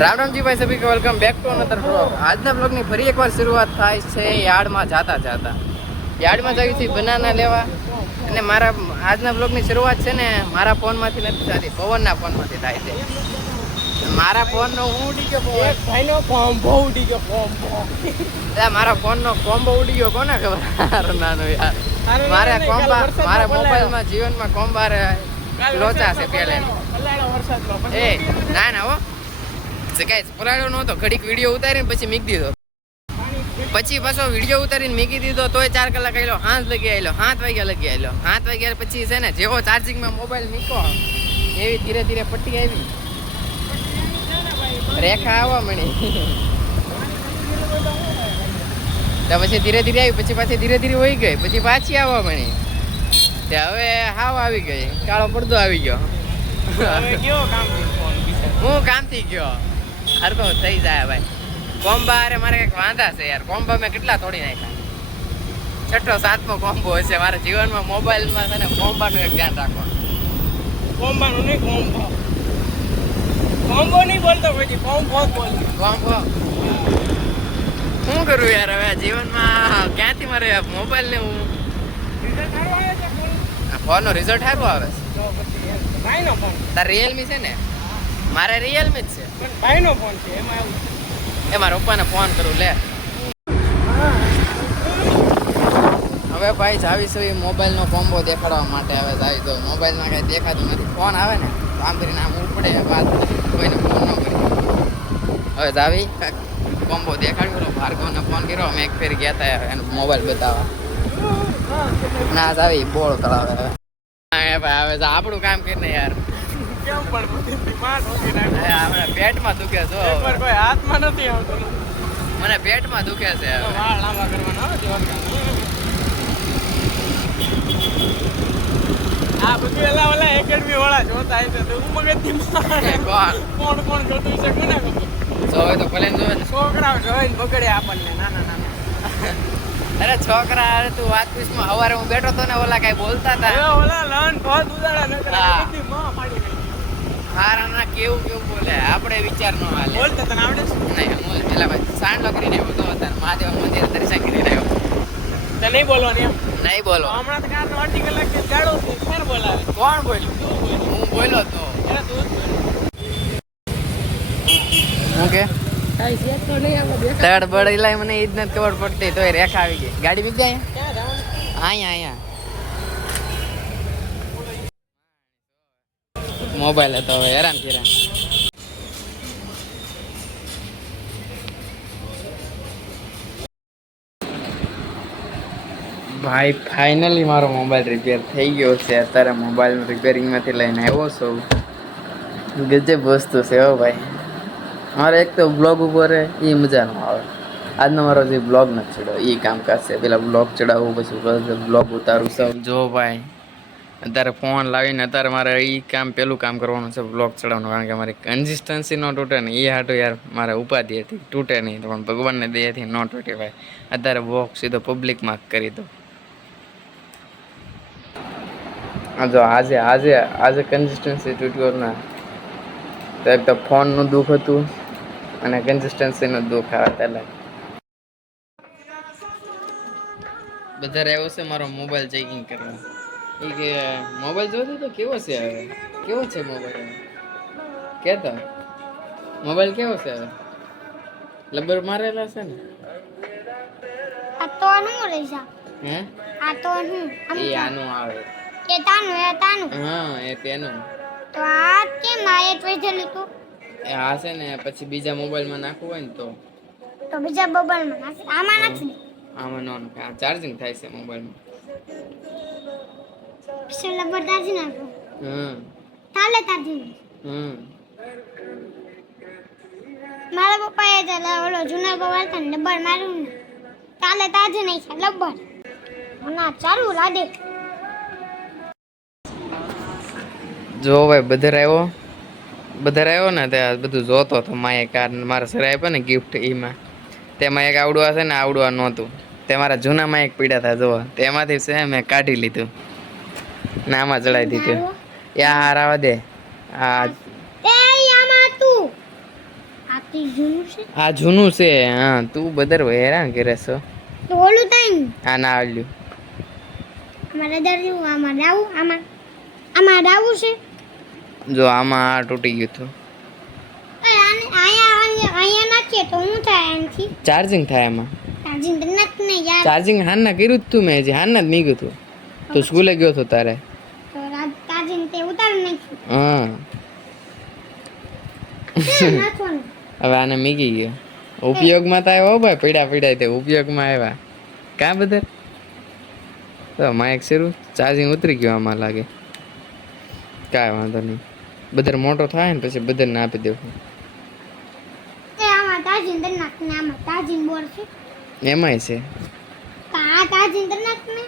राम राम जी भाई सभी को welcome back to another blog. આજના બ્લોગની ફરી એકવાર શરૂઆત થાય છે યાર્ડમાં જાતા યાર્ડમાં જઈ છે બનાના લેવા અને મારા આજના બ્લોગની શરૂઆત છે ને મારા ફોનમાંથી નથી થતી, પવનના ફોનમાંથી થાય છે. મારા ફોનનો હું ઉડી ગયો, એક ભાઈનો કોમ્બો ઉડી ગયો. મારા ફોનનો કોમ્બો ઉડી ગયો, કોને ખબર નાનો યાર. મારા મોબાઈલમાં જીવનમાં કોમ્બાર લોચા છે પહેલા. એ ના હો પલાળ્યો નહોતો, ઘડીક વિડીયો ઉતારીને પછી મૂકી દીધો. પછી પાછો વિડીયો ઉતારીને મૂકી દીધો તોય 4 કલાક આવેલો, 5 લગી આવેલો, 7 વાગ્યા લગી આવેલો. 7 વાગ્યા પછી છે ને જેવો ચાર્જિંગમાં મોબાઈલ મૂકો એવી ધીરે ધીરે પટ્ટી આવી, રેખા આવવા મળી. તો પછી ધીરે ધીરે આવી, પછી પાછી ધીરે ધીરે વહી ગઈ, પછી પાછી આવવા મળી. હવે હાવ આવી ગઈ, કાળો પડદો આવી ગયો. હું કામથી ગયો હરકો થઈ જાય ભાઈ. કોમ્બા અરે મારે કંઈક વાંધા છે યાર. કોમ્બા મેં કેટલા તોડી નાખ્યા. 6ઠો 7મો કોમ્બો હશે મારા જીવનમાં. મોબાઈલમાં છે ને કોમ્બાનું એક ધ્યાન રાખવાનું. કોમ્બાનું નહીં, કોમ્બો નહીં બોલતો પછી કોમ્બો બોલ. કોમ્બો શું કરું યાર હવે જીવનમાં? ક્યાંથી મારે મોબાઈલ ને હું ફોનનો રિઝલ્ટ સારું આવે છે. ભાઈનો ફોન તાર રિયલમી છે ને? મારે રિયલમી જ છે. પણ ભાઈનો ફોન છે એમાં એવું. એ મારા પપ્પાને ફોન કરું લે. હવે ભાઈ જાવી છે મોબાઈલનો કોમ્બો દેખાડવા માટે. હવે જાવી તો મોબાઈલમાં કાંઈ દેખાતું નથી. ફોન આવે ને તો આમ કરીને આમ ઉપડે, વાત કોઈને ફોન ન કરી. હવે જાવી કોમ્બો દેખાડ્યો. ભાર્ગવને ફોન કર્યો, અમે એક ફેર ગયા હતા એનો મોબાઈલ બતાવવા. ના જાવી બોળ કરાવે. હવે હવે આપણું કામ કરીને યાર. કેમ પણ પેટમાં દુખે છો. કોઈ હાથમાં નથી આવતું. મને પેટમાં દુખે છે. વાળ લાંબા કરવાના આ બધું ઓલા એકેડમી વાળા જોતા હશે તો હું મગજથી કોણ કોણ જોતું છે કોને ખબર. જોવે તો ભલે જોવે ને. છોકરાઓ જોઈને બગડે આપણને નાના. અરે છોકરા, અરે તું વાત પૂછમાં સવારે હું બેઠો હતો ને, ઓલા કઈ બોલતા હતા. ઓલા લન બહુ ઉદાડા નથી માં પાડી નાખી. હારા કેવું બોલે, આપણે વિચાર નો હાલે. બોલતા તને આવડે છે? નહીં, હું પેલા ભાઈ સાંડલો કરીને આવ્યો તો હતા મહાદેવ મંદિર દર્શન કરીને આવ્યો. તો નહીં બોલવાની એમ? નહીં બોલો. હમણાં તો કારનો અડધી કલાક થી જાડો છે. કોણ બોલાવે? કોણ બોલ્યું? હું બોલ્યો તો. એને તું જ હું કે કાઈ છે તો નહીં આપણે દેખ. તડ બડ ઇલાય મને ઈ જ નથી ખબર પડતી, તોય રેખા આવી ગઈ. ગાડી બીજ જાય ક્યાં જવાનું? અહીંયા મોબાઈલ હતો હવે હેરાન કર્યા. ભાઈ ફાઇનલી મારો મોબાઈલ રિપેર થઈ ગયો છે. અત્યારે મોબાઈલ રિપેરિંગમાંથી લઈને આવ્યો છું. ગજબ વસ્તુ છે હો ભાઈ. મારે એક તો બ્લોગ ઉપર એ મજા ન આવે. આજનો મારો જે બ્લોગ નથી ચડાવ્યો એ કામકાજ છે. પેલા બ્લોગ ચડાવવું, પછી બ્લોગ ઉતારું સૌ. જો ભાઈ અત્યારે ફોન લાવીને અત્યારે મારે એ કામ પેલું કામ કરવાનું છે, બ્લોગ ચડાવવાનું. કારણ કે મારી કન્સિસ્ટન્સી ન તૂટે ને એ હાટું યાર મારે ઉપાધિ હતી. તૂટે નહીં પણ ભગવાનને દયાથી ન તૂટે ભાઈ. અત્યારે બ્લોગ સીધો પબ્લિકમાં કરી દો. જો આજે કન્સિસ્ટન્સી તૂટ્યો ને તો એક તો ફોનનું દુઃખ હતું અને કન્સિસ્ટન્સીનું દુઃખ આવે. પહેલાં બધા રહ્યો છે મારો મોબાઈલ ચેકિંગ કરવા. એ કે મોબાઈલ જોતો તો કેવો છે હવે? કેવો છે મોબાઈલ? કેતો મોબાઈલ કેવો છે હવે? લબર મારેલા છે ને? આ તો નું લઈ જા. હે આ તો હું એ આનું આવે. એ તાનું હા એ તેનું. તો આ કેમ આ એ ટ્વેજેલું તું? એ આ છે ને પછી બીજા મોબાઈલમાં નાખવું હોય ને તો બીજા મોબાઈલમાં નાખ. આમાં નાખી. આમાં નો નાખે. આ ચાર્જિંગ થાય છે મોબાઈલમાં. પછી લબર તાજી નાખો. તાલે તાજી. મારા પપ્પાએ તો ઓલો જૂના મોબાઈલ હતા ને લબર માર્યું ને તાલે તાજી નહીં છે લબર. ના ચાલુ લાડે. જો ભાઈ બધા આવ્યો ને ત્યાં બધું જોતો હતો. માએ કાર મારા સર આપ્યો ને ગિફ્ટ એમાં તેમાં એક આવડવા છે ને આવડવા નહોતું. તે મારા જૂનામાં એક પીડા હતા જોવા, તેમાંથી છે મેં કાઢી લીધું ને આમાં ચડાવી દીધું. યા હાર આવા દે. આ એ આમાં તું આ તે જૂનું છે આ જૂનું છે. હા તું બધર હેરાન કરે છો. તો ઓલું તાઈ આ ના આવ્યું. અમારે દર્યું આમાં ડાવું આમાં ડાવું છે જો આમાં આ તૂટી ગયું હતું. અહીંયા નાખીએ તો હું થાય આનાથી ચાર્જિંગ થાય એમાં. ચાર્જિંગ તો નથી ને યાર ચાર્જિંગ હાનના કર્યું જ તું મેં હજી હાનના જ નહીં ગયું તું. તું સ્કૂલે ગયો હતો તારે. તો ચાર્જિંગ તે ઉતારી નાખ્યું હા નાખવાનું હવે આને મીગી ગયો. ઉપયોગમાં તો આવ્યો ભાઈ, પીડા તે ઉપયોગમાં આવ્યા. કા બધા તો માઇક શરૂ ચાર્જિંગ ઉતરી ગયો આમાં લાગે. કાંઈ વાંધો નહીં, બધા મોટો થાય ને પછી બધાને આપી દેવું. આમાં ચાર્જિંગ તો નાખ ને આમાં ચાર્જિંગ બોર્ડ છે એમાંય છે. તો આ ચાર્જિંગ તો નાખ ને